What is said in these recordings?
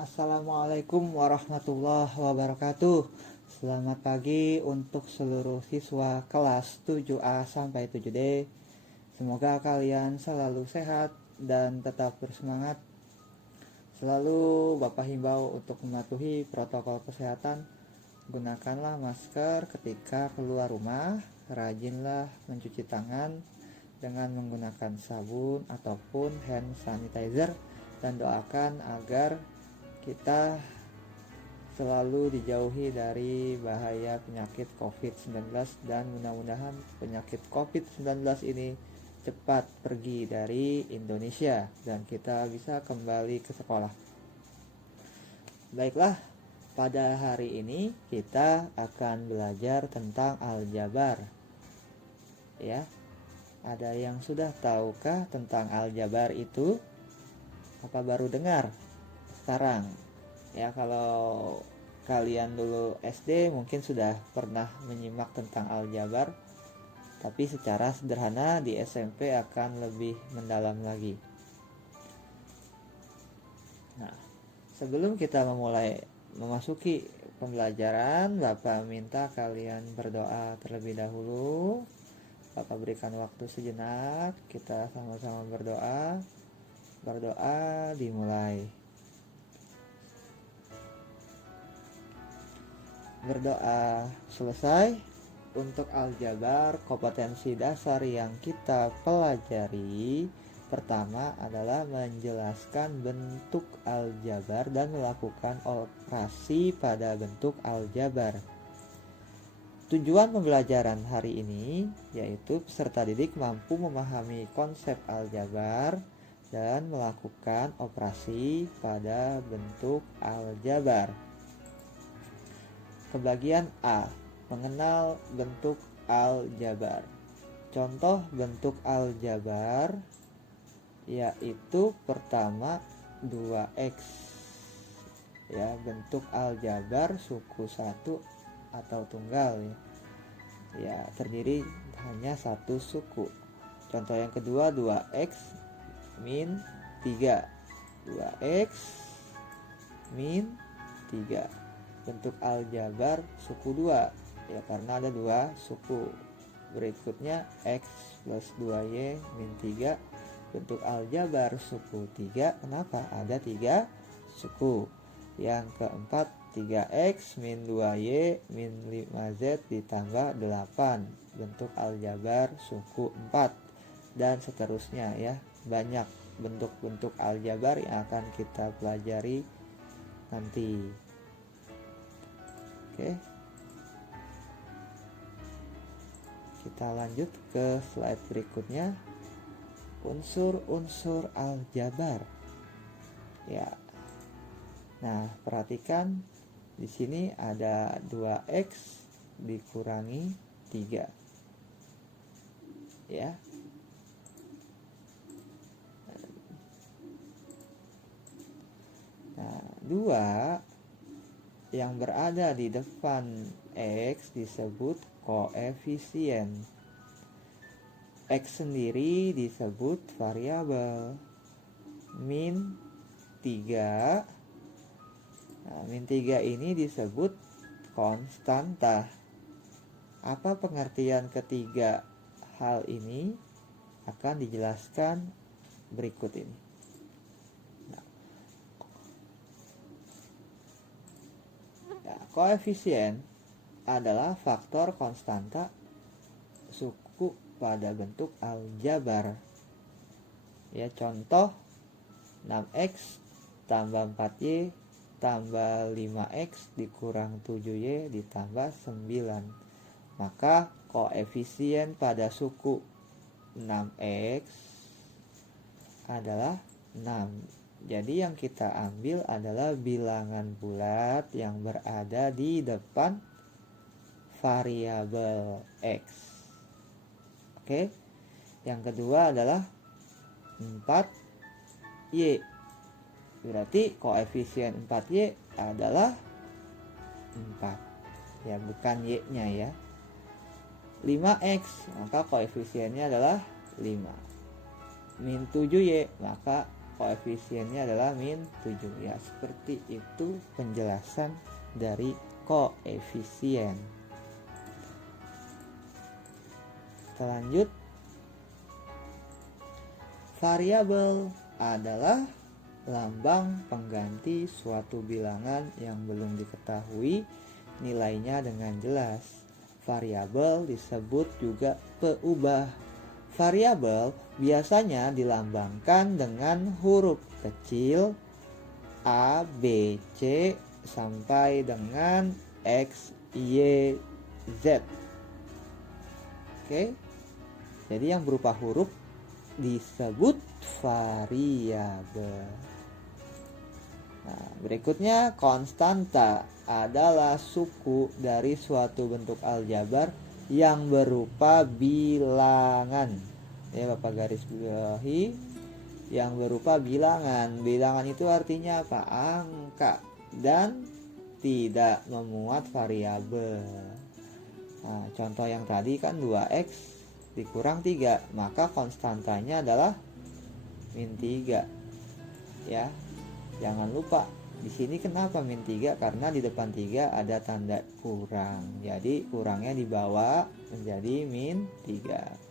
Assalamualaikum warahmatullahi wabarakatuh. Selamat pagi untuk seluruh siswa kelas 7A sampai 7D. Semoga kalian selalu sehat dan tetap bersemangat. Selalu Bapak himbau untuk mematuhi protokol kesehatan. Gunakanlah masker ketika keluar rumah. Rajinlah mencuci tangan dengan menggunakan sabun ataupun hand sanitizer. Dan doakan agar kita selalu dijauhi dari bahaya penyakit COVID-19 dan mudah-mudahan penyakit COVID-19 ini cepat pergi dari Indonesia dan kita bisa kembali ke sekolah. Baiklah, pada hari ini kita akan belajar tentang aljabar. Ya, ada yang sudah tahukah tentang aljabar itu? Apa baru dengar sekarang? Ya, kalau kalian dulu SD mungkin sudah pernah menyimak tentang aljabar, tapi secara sederhana di SMP akan lebih mendalam lagi. Nah, sebelum kita memasuki pembelajaran, Bapak minta kalian berdoa terlebih dahulu. Bapak berikan waktu sejenak, kita sama-sama berdoa. Berdoa dimulai. Berdoa selesai. Untuk aljabar, kompetensi dasar yang kita pelajari pertama adalah menjelaskan bentuk aljabar dan melakukan operasi pada bentuk aljabar. Tujuan pembelajaran hari ini yaitu peserta didik mampu memahami konsep aljabar dan melakukan operasi pada bentuk aljabar. Kebagian A, mengenal bentuk aljabar. Contoh bentuk aljabar yaitu pertama 2x. Ya, bentuk aljabar suku 1 atau tunggal ya. Ya, terdiri hanya satu suku. Contoh yang kedua 2x min 3, 2x min 3. Bentuk aljabar suku 2 ya, karena ada 2 suku. Berikutnya x plus 2y min 3. Bentuk aljabar suku 3. Kenapa? Ada 3 suku. Yang keempat 3x min 2y min 5z ditambah 8. Bentuk aljabar suku 4. Dan seterusnya ya. Banyak bentuk-bentuk aljabar yang akan kita pelajari nanti. Oke. Kita lanjut ke slide berikutnya. Unsur-unsur aljabar. Ya. Nah, perhatikan di sini ada 2x dikurangi 3. Ya. Nah, 2 yang berada di depan X disebut koefisien. X sendiri disebut variabel. Min 3. Nah, min 3 ini disebut konstanta. Apa pengertian ketiga hal ini akan dijelaskan berikut ini. Koefisien adalah faktor konstanta suku pada bentuk aljabar. Ya, contoh 6x tambah 4y tambah 5x dikurang 7y ditambah 9. Maka koefisien pada suku 6x adalah 6. Jadi yang kita ambil adalah bilangan bulat yang berada di depan variabel X. Oke. Yang kedua adalah 4Y. Berarti koefisien 4Y adalah 4. Ya, bukan Y-nya ya. 5X, maka koefisiennya adalah 5. Min 7Y, maka koefisiennya adalah min 7 ya. Seperti itu penjelasan dari koefisien. Kita lanjut. Variabel adalah lambang pengganti suatu bilangan yang belum diketahui nilainya dengan jelas. Variabel disebut juga peubah. Variabel biasanya dilambangkan dengan huruf kecil A, B, C sampai dengan X, Y, Z. Oke. Jadi yang berupa huruf disebut variabel. Nah, berikutnya konstanta adalah suku dari suatu bentuk aljabar yang berupa bilangan. Ya, Bapak garis bawahi, yang berupa bilangan. Bilangan itu artinya apa? Angka dan tidak memuat variabel. Nah, contoh yang tadi kan 2x dikurang 3, maka konstantanya adalah min 3. Ya. Jangan lupa di sini kenapa min 3? Karena di depan 3 ada tanda kurang. Jadi kurangnya dibawa menjadi min 3.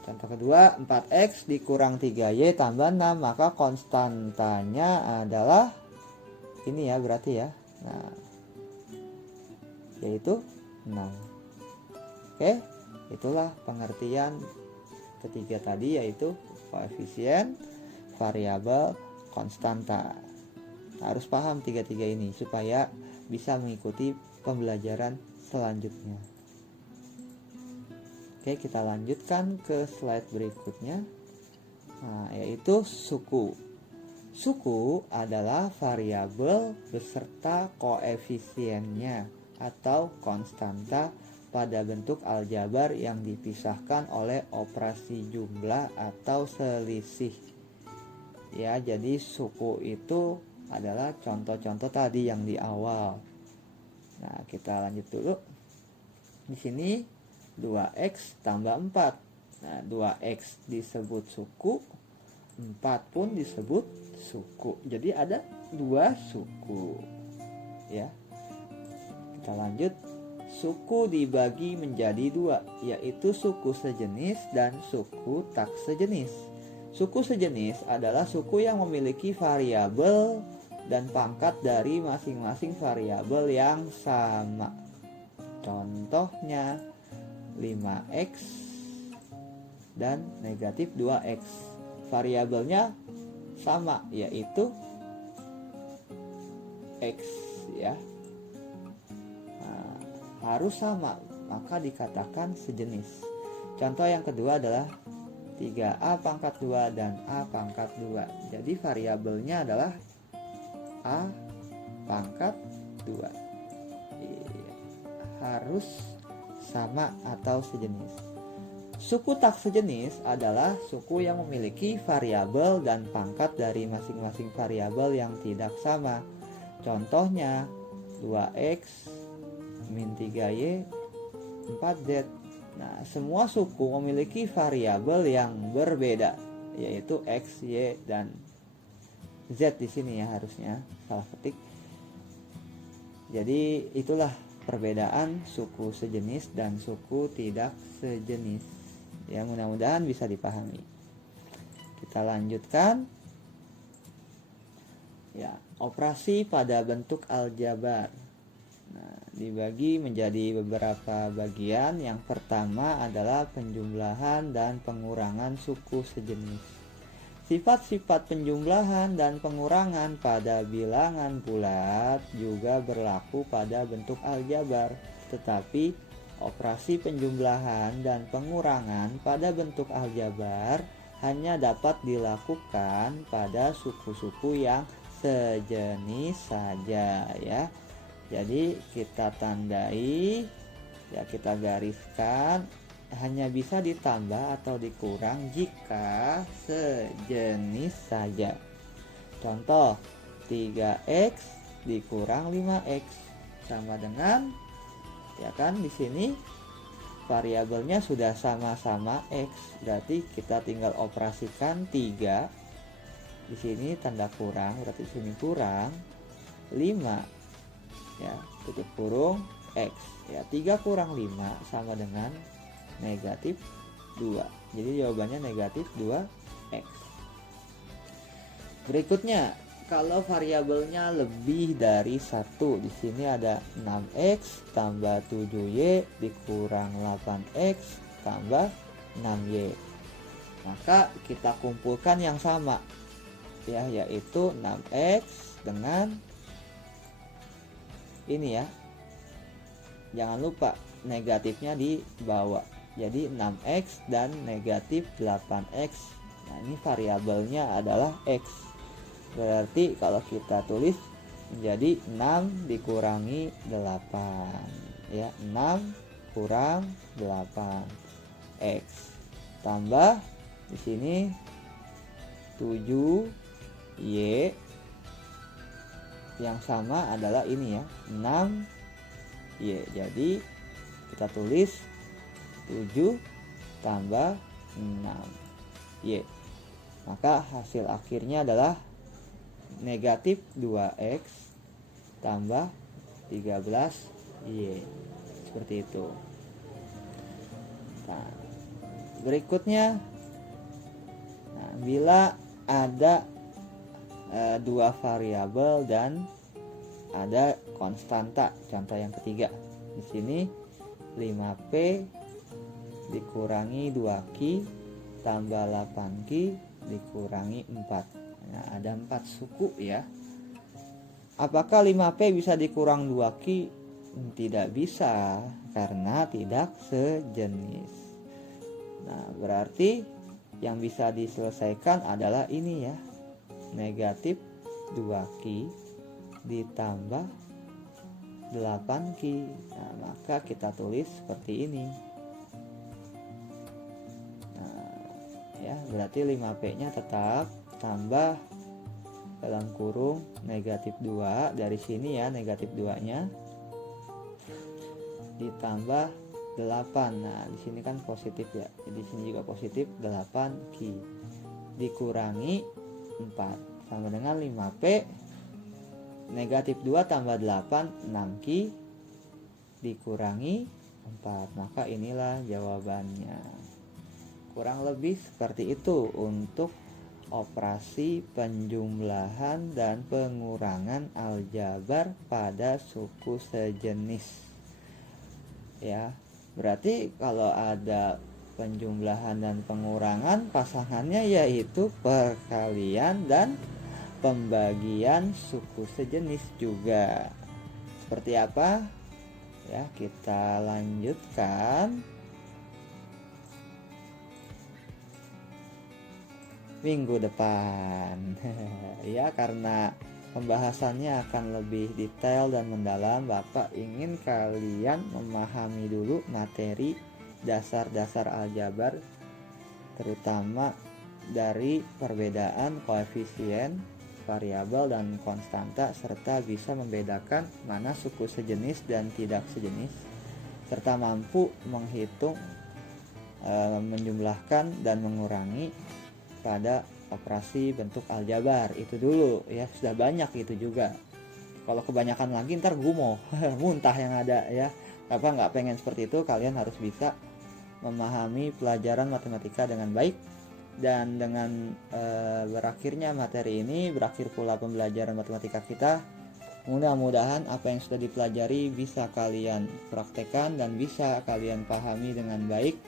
Contoh kedua, 4x dikurang 3y tambah 6, maka konstantanya adalah ini ya, berarti ya. Nah, yaitu 6. Oke, itulah pengertian ketiga tadi, yaitu koefisien, variabel, konstanta. Harus paham tiga-tiga ini supaya bisa mengikuti pembelajaran selanjutnya. Oke, kita lanjutkan ke slide berikutnya. Nah, yaitu suku. Suku adalah variabel beserta koefisiennya atau konstanta pada bentuk aljabar yang dipisahkan oleh operasi jumlah atau selisih. Ya, jadi suku itu adalah contoh-contoh tadi yang di awal. Nah, kita lanjut dulu. Di sini 2x tambah 4. Nah, 2x disebut suku, 4 pun disebut suku. Jadi ada 2 suku. Ya. Kita lanjut. Suku dibagi menjadi 2, yaitu suku sejenis dan suku tak sejenis. Suku sejenis adalah suku yang memiliki variabel dan pangkat dari masing-masing variabel yang sama. Contohnya 5x dan negatif 2x. Variabelnya sama, yaitu x ya. Harus sama, maka dikatakan sejenis. Contoh yang kedua adalah 3a pangkat 2 dan a pangkat 2. Jadi variabelnya adalah a pangkat 2. Harus sama atau sejenis. Suku tak sejenis adalah suku yang memiliki variabel dan pangkat dari masing-masing variabel yang tidak sama. Contohnya 2x min 3y 4z. Nah, semua suku memiliki variabel yang berbeda, yaitu x, y, dan z di sini ya, harusnya salah ketik. Jadi itulah perbedaan suku sejenis dan suku tidak sejenis. Ya, mudah-mudahan bisa dipahami. Kita lanjutkan. Ya, operasi pada bentuk aljabar. Nah, dibagi menjadi beberapa bagian. Yang pertama adalah penjumlahan dan pengurangan suku sejenis. Sifat-sifat penjumlahan dan pengurangan pada bilangan bulat juga berlaku pada bentuk aljabar, tetapi operasi penjumlahan dan pengurangan pada bentuk aljabar hanya dapat dilakukan pada suku-suku yang sejenis saja ya. Jadi kita tandai, ya kita gariskan, hanya bisa ditambah atau dikurang jika sejenis saja. Contoh, 3x dikurang 5x sama dengan, ya kan, di sini variabelnya sudah sama-sama x, berarti kita tinggal operasikan 3 Di sini tanda kurang, berarti di sini kurang 5 ya, tutup kurung X ya. 3 kurang 5 sama dengan negatif 2. Jadi jawabannya negatif 2X. Berikutnya, kalau variabelnya lebih dari 1, di sini ada 6X tambah 7Y dikurang 8X tambah 6Y. Maka kita kumpulkan yang sama ya, yaitu 6X dengan ini ya. Jangan lupa negatifnya di bawah. Jadi 6X dan negatif 8X. Nah, ini variabelnya adalah X. Berarti kalau kita tulis menjadi 6 dikurangi 8 ya, 6 kurang 8X tambah di sini 7Y yang sama adalah ini ya, 6Y. Jadi kita tulis 7 tambah 6Y. Maka hasil akhirnya adalah negatif 2X tambah 13Y. Seperti itu. Nah, berikutnya, nah, bila ada dua variabel dan ada konstanta. Contoh yang ketiga. Di sini 5P dikurangi 2Q tambah 8Q dikurangi 4. Nah, ada 4 suku ya. Apakah 5P bisa dikurang 2Q? Tidak bisa, karena tidak sejenis. Nah, berarti yang bisa diselesaikan adalah ini ya, negatif 2Q ditambah 8Q. Nah, maka kita tulis seperti ini. Nah, ya, berarti 5P-nya tetap tambah dalam kurung negatif 2 dari sini ya, negatif 2-nya ditambah 8. Nah, di sini kan positif ya. Jadi di sini juga positif 8Q dikurangi 4 sama dengan 5P negatif 2 tambah 8 6Q dikurangi 4. Maka inilah jawabannya. Kurang lebih seperti itu untuk operasi penjumlahan dan pengurangan aljabar pada suku sejenis. Ya, berarti kalau ada penjumlahan dan pengurangan, pasangannya yaitu perkalian dan pembagian suku sejenis juga. Seperti apa? Ya, kita lanjutkan minggu depan. Ya, karena pembahasannya akan lebih detail dan mendalam, Bapak ingin kalian memahami dulu materi dasar-dasar aljabar, terutama dari perbedaan koefisien, variabel, dan konstanta, serta bisa membedakan mana suku sejenis dan tidak sejenis, serta mampu menghitung, menjumlahkan, dan mengurangi pada operasi bentuk aljabar. Itu dulu ya, sudah banyak itu juga. Kalau kebanyakan lagi ntar gumoh muntah yang ada ya. Bapak nggak pengen seperti itu. Kalian harus bisa memahami pelajaran matematika dengan baik. Dan dengan berakhirnya materi ini, berakhir pula pembelajaran matematika kita. Mudah-mudahan apa yang sudah dipelajari bisa kalian praktekkan dan bisa kalian pahami dengan baik.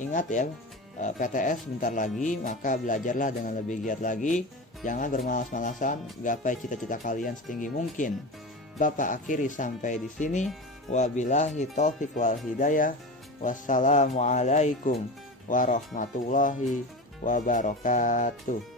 Ingat ya, PTS bentar lagi, maka belajarlah dengan lebih giat lagi. Jangan bermalas-malasan, gapai cita-cita kalian setinggi mungkin. Bapak akhiri sampai di sini. Wabillahi taufiq wal hidayah. Wassalamualaikum warahmatullahi wabarakatuh.